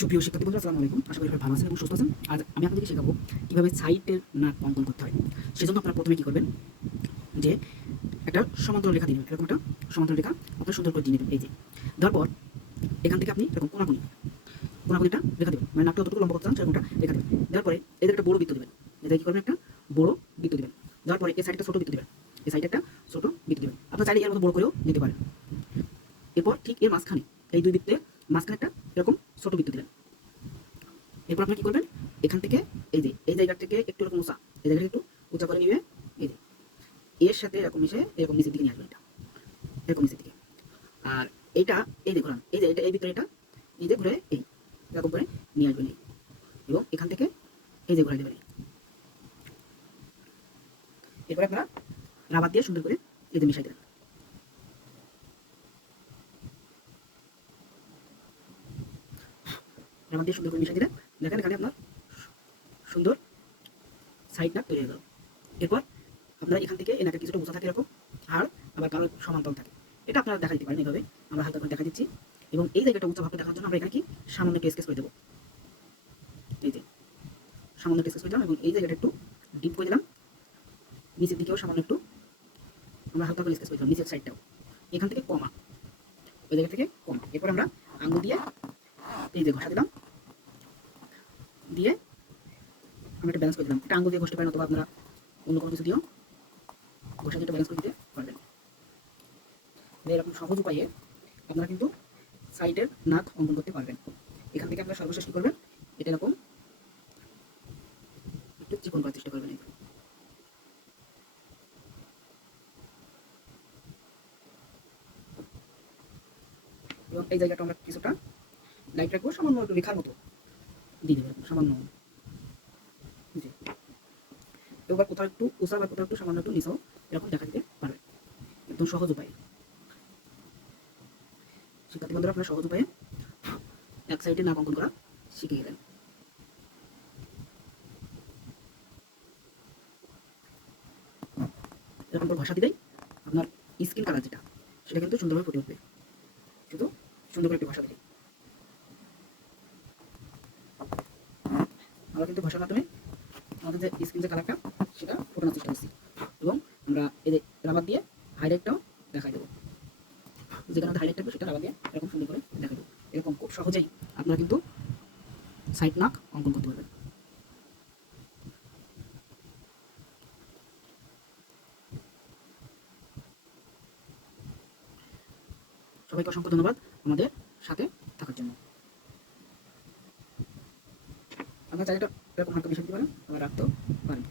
সুপ্রিয় শিক্ষার্থী বন্ধুরা, আসসালামু আলাইকুম। আশা করি সবাই ভালো আছেন এবং সুস্থ আছেন। আজ আমি আপনাদেরকে শেখাবো কীভাবে সাইটের নাক অঙ্কন করতে হয়। সেজন্য আপনারা প্রথমে কী করবেন, যে একটা সমান্তরাল রেখা দিয়ে নেবেন। এরকম একটা সমান্তরাল রেখা আপনারা সুন্দর করে দিয়ে নেবেন। এই যে দেওয়ার পর এখান থেকে আপনি এরকম কোনাকুনিটা রেখা দেবেন, মানে নাকটা যতটুকু লম্বা করতে চান সেরকমটা রেখা দেবেন। দেওয়ার পরে এদের একটা বড় বৃত্ত দেবেন। এদের কী করবেন, একটা বড় বৃত্ত দেবেন। দেওয়ার পরে এই সাইডে একটা ছোটো বৃত্ত দেবেন। এই সাইডে একটা ছোটো বৃত্ত দেবেন। আপনারা চাইলে এর মতো বড় করেও দিতে পারেন। এরপর ঠিক এর মাঝখানে, এই দুই বৃত্তের মাঝখানে একটা এরকম ছোটো বৃত্ত দিলেন। এরপর আপনি কি করবেন, এখান থেকে এই যে এই জায়গা থেকে একটু এরকম উঁচা, এই জায়গাটা একটু উঁচা করে নিবে। এই যে এর সাথে এরকম মিশে এরকম নিচের দিকে নিয়ে আসবেন, এটা এরকম নিচের দিকে। আর এইটা এই যে ঘোরান, এই যে এটা এই ভিতরে এটা এই যে ঘুরে এই এরকম করে নিয়ে আসবেন এবং এখান থেকে এই যে ঘুরে দেবেন। এরপরে আপনারা রাবার দিয়ে সুন্দর করে এই যে মিশাই দেবেন। রাবার দিয়ে সুন্দর করে মিশাই দিলে দেখেন এখানে আপনার সুন্দর সাইড নাক তৈরি হয়ে গেল। এরপর আপনারা এখান থেকে এই নাকের কিছুটা উঁচা থাকে এরকম, আর আবার কারো সমান্তরাল থাকে। এটা আপনারা দেখা দিতে পারেন এইভাবে। আমরা হালকা করে দেখা দিচ্ছি এবং এই জায়গাটা উঁচা ভাবে দেখার জন্য আমরা এখানে কি সামান্য একটু স্কেচ করে দেবো। এই যে সামান্য একটু স্কেচ করে দিলাম এবং এই জায়গাটা একটু ডিপ করে দিলাম। নিচের দিকেও সামান্য একটু আমরা হালকা করে স্কেচ করে দিলাম, নিচের সাইডটাও এখান থেকে কমা, ওই জায়গা থেকে কমা। এরপর আমরা আঙুল দিয়ে এই যে ঘষা দিলাম, দিয়ে আমরা একটা ব্যালেন্স করে দিলাম। একটা আঙুল দিয়ে ঘষতে পারেন অথবা আপনারা অন্য কোনো কিছু দিয়েও ঘষা দিয়ে ব্যালেন্স করে দিতে পারবেন। এরকম সহজ উপায়ে আপনারা কিন্তু সাইডের নাক অঙ্কন করতে পারবেন। এখান থেকে আপনারা সর্বশেষ কী করবেন, এটা এরকম একটু চিকন করার চেষ্টা করবেন। এবং এই জায়গাটা আমরা কিছুটা লাইট রাখবো, সামান্য একটু রেখার মতো দিয়ে দেবো, সামান্য। জি, এবার কোথাও একটু উঁচা বা কোথাও একটু সামান্য একটু নিচেও এরকম দেখা দিতে পারবেন। একদম সহজ উপায়ে শিক্ষার্থী বন্ধুরা, আপনারা সহজ উপায়ে এক সাইডে নাক অঙ্কন করা শিখে গেলেন। এরকম করে ঘষা দিলেই আপনার স্কিন কালার যেটা সেটা কিন্তু সুন্দরভাবে ফুটে উঠবে, শুধু সুন্দর করে একটু ঘষা দিলেই। আমরা কিন্তু ঘষার মাধ্যমে আমাদের যে স্কিন যে কালারটা সেটা ফোটানোর চেষ্টা করছি এবং আমরা এই যে রাবার দিয়ে হাইলাইটটাও দেখাই দেবো। যেখানে আমাদের হাইলাইট থাকবে সেটা রাবার দিয়ে এরকম সুন্দর করে দেখা দেবো। এরকম খুব সহজেই আপনারা কিন্তু সাইড নাক অঙ্কন করতে পারবেন। সবাইকে অসংখ্য ধন্যবাদ আমাদের সাথে থাকার জন্য। আপনার চাইলে এরকম হালকা মিশিয়ে দিতে পারেন, আবার রাখতেও পারেন।